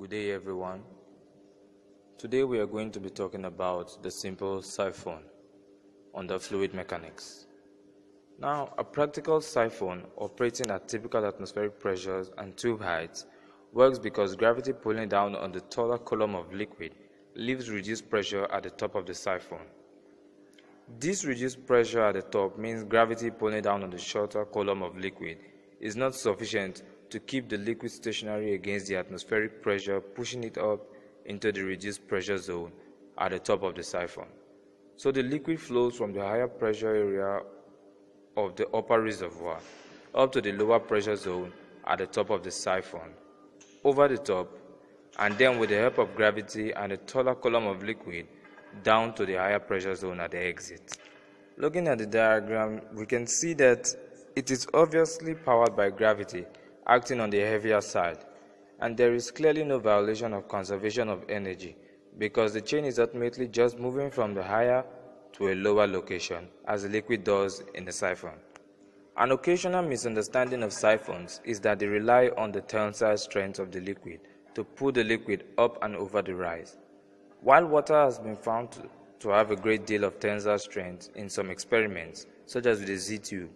Good day everyone. Today we are going to be talking about the simple siphon under fluid mechanics. Now, a practical siphon operating at typical atmospheric pressures and tube heights works because gravity pulling down on the taller column of liquid leaves reduced pressure at the top of the siphon. This reduced pressure at the top means gravity pulling down on the shorter column of liquid is not sufficient to keep the liquid stationary against the atmospheric pressure pushing it up into the reduced pressure zone at the top of the siphon. So the liquid flows from the higher pressure area of the upper reservoir up to the lower pressure zone at the top of the siphon, over the top, and then with the help of gravity and the taller column of liquid down to the higher pressure zone at the exit. Looking at the diagram, we can see that it is obviously powered by gravity acting on the heavier side, and there is clearly no violation of conservation of energy because the chain is ultimately just moving from the higher to a lower location as the liquid does in the siphon. An occasional misunderstanding of siphons is that they rely on the tensile strength of the liquid to pull the liquid up and over the rise. While water has been found to have a great deal of tensile strength in some experiments, such as with the Z-tube,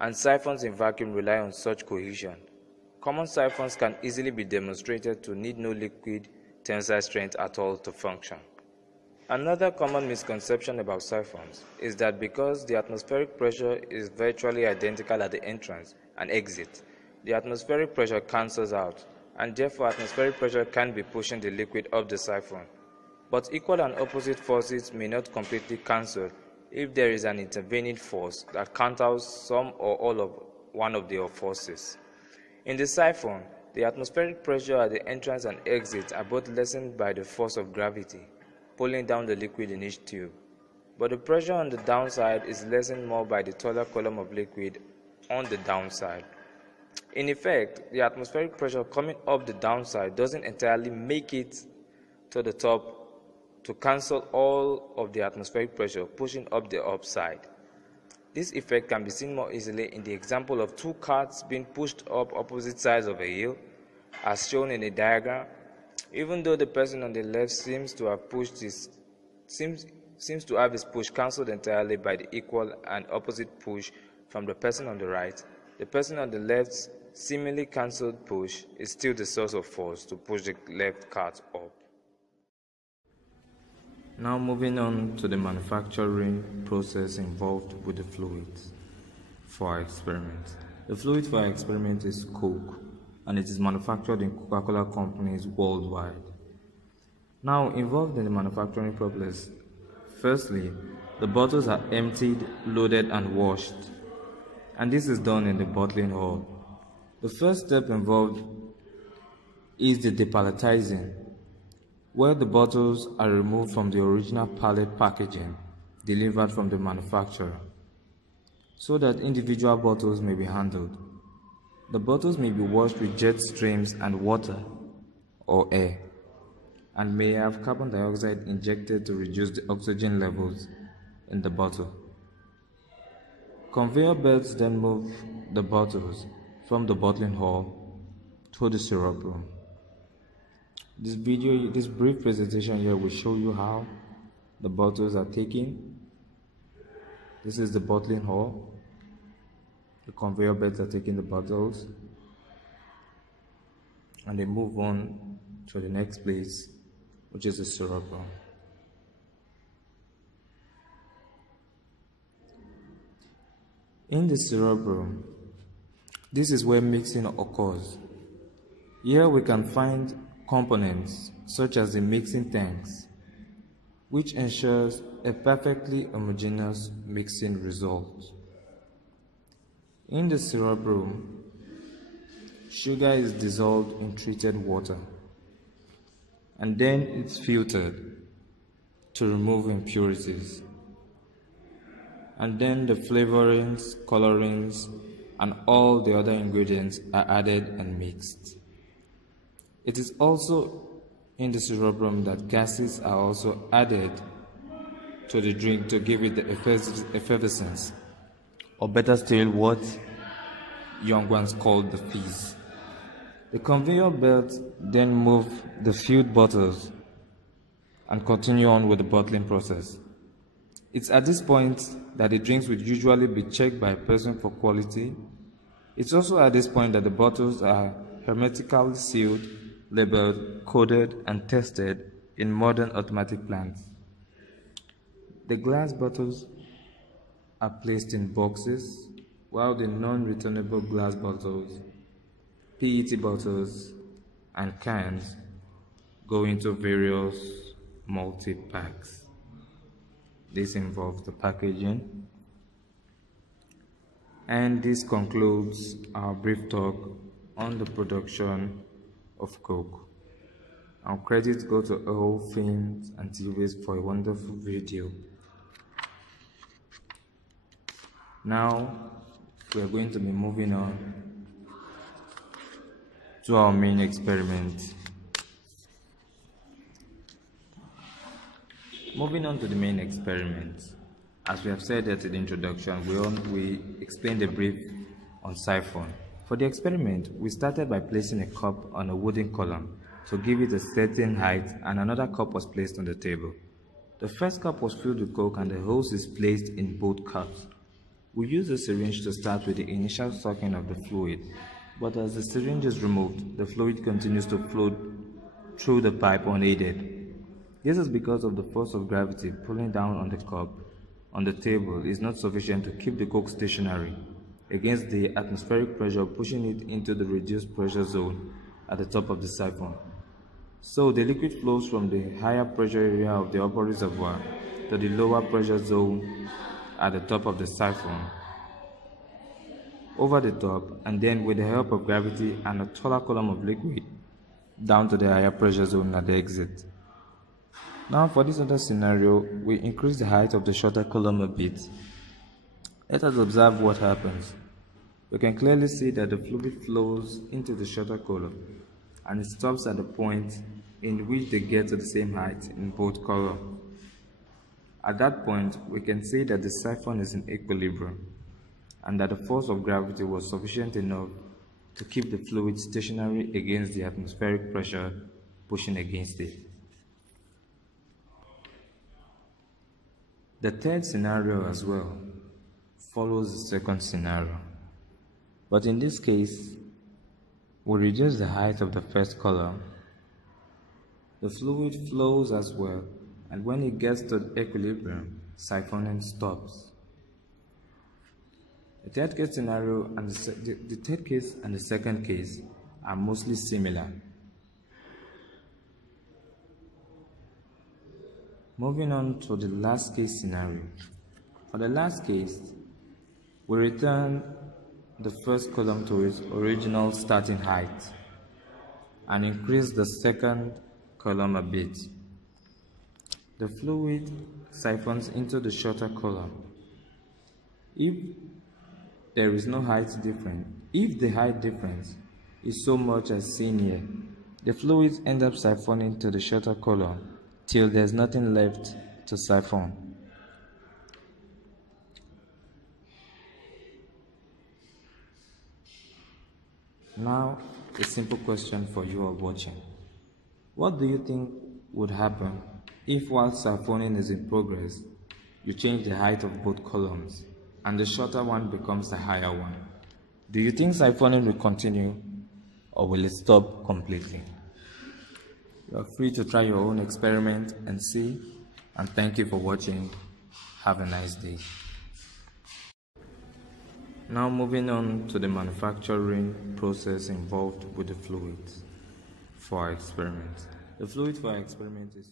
and siphons in vacuum rely on such cohesion, common siphons can easily be demonstrated to need no liquid tensile strength at all to function. Another common misconception about siphons is that because the atmospheric pressure is virtually identical at the entrance and exit, the atmospheric pressure cancels out, and therefore atmospheric pressure can be pushing the liquid up the siphon. But equal and opposite forces may not completely cancel if there is an intervening force that counters some or all of one of the forces. In the siphon, the atmospheric pressure at the entrance and exit are both lessened by the force of gravity, pulling down the liquid in each tube. But the pressure on the downside is lessened more by the taller column of liquid on the downside. In effect, the atmospheric pressure coming up the downside doesn't entirely make it to the top to cancel all of the atmospheric pressure pushing up the upside. This effect can be seen more easily in the example of two carts being pushed up opposite sides of a hill, as shown in the diagram. Even though the person on the left seems to have his push cancelled entirely by the equal and opposite push from the person on the right, the person on the left's seemingly cancelled push is still the source of force to push the left cart up. Now moving on to the manufacturing process involved with the fluids for our experiment. The fluid for our experiment is Coke, and it is manufactured in Coca-Cola companies worldwide. Now, involved in the manufacturing process, firstly, the bottles are emptied, loaded, and washed, and this is done in the bottling hall. The first step involved is the depalletizing, where the bottles are removed from the original pallet packaging delivered from the manufacturer, so that individual bottles may be handled. The bottles may be washed with jet streams and water or air, and may have carbon dioxide injected to reduce the oxygen levels in the bottle. Conveyor belts then move the bottles from the bottling hall to the syrup room. This brief presentation here will show you how the bottles are taken. This is the bottling hall. The conveyor belts are taking the bottles, and they move on to the next place, which is the syrup room. In the syrup room, this is where mixing occurs. Here we can find components such as the mixing tanks, which ensures a perfectly homogeneous mixing result. In the syrup room, sugar is dissolved in treated water, and then it's filtered to remove impurities. And then the flavorings, colorings, and all the other ingredients are added and mixed. It is also in the syrup room that gases are also added to the drink to give it the effervescence, or better still, what young ones call the fizz. The conveyor belt then moves the filled bottles and continue on with the bottling process. It's at this point that the drinks would usually be checked by a person for quality. It's also at this point that the bottles are hermetically sealed, labeled, coded, and tested in modern automatic plants. The glass bottles are placed in boxes, while the non-returnable glass bottles, PET bottles, and cans go into various multi-packs. This involves the packaging. And this concludes our brief talk on the production of Coke. Our credits go to all films and TVs for a wonderful video. Now, we are going to be moving on to our main experiment. Moving on to the main experiment. As we have said at the introduction, we explained a brief on siphon. For the experiment, we started by placing a cup on a wooden column to give it a certain height, and another cup was placed on the table. The first cup was filled with Coke and the hose is placed in both cups. We use a syringe to start with the initial sucking of the fluid, but as the syringe is removed, the fluid continues to flow through the pipe unaided. This is because of the force of gravity pulling down on the cup on the table is not sufficient to keep the Coke stationary against the atmospheric pressure pushing it into the reduced pressure zone at the top of the siphon. So the liquid flows from the higher pressure area of the upper reservoir to the lower pressure zone at the top of the siphon, over the top, and then with the help of gravity and a taller column of liquid down to the higher pressure zone at the exit. Now for this other scenario, we increase the height of the shorter column a bit. Let us observe what happens. We can clearly see that the fluid flows into the shorter column and it stops at the point in which they get to the same height in both columns. At that point, we can see that the siphon is in equilibrium and that the force of gravity was sufficient enough to keep the fluid stationary against the atmospheric pressure pushing against it. The third scenario as well follows the second scenario, but in this case, we reduce the height of the first column. The fluid flows as well, and when it gets to equilibrium, siphoning stops. The third case scenario and the third case and the second case are mostly similar. Moving on to the last case scenario. For the last case, we return the first column to its original starting height and increase the second column a bit. The fluid siphons into the shorter column. If there is no height difference, if the height difference is so much as seen here, the fluids end up siphoning to the shorter column till there's nothing left to siphon. Now, a simple question for you all watching. What do you think would happen if while siphoning is in progress, you change the height of both columns and the shorter one becomes the higher one? Do you think siphoning will continue or will it stop completely? You are free to try your own experiment and see, and thank you for watching. Have a nice day. Now moving on to the manufacturing process involved with the fluids for our experiment. The fluid for our experiment is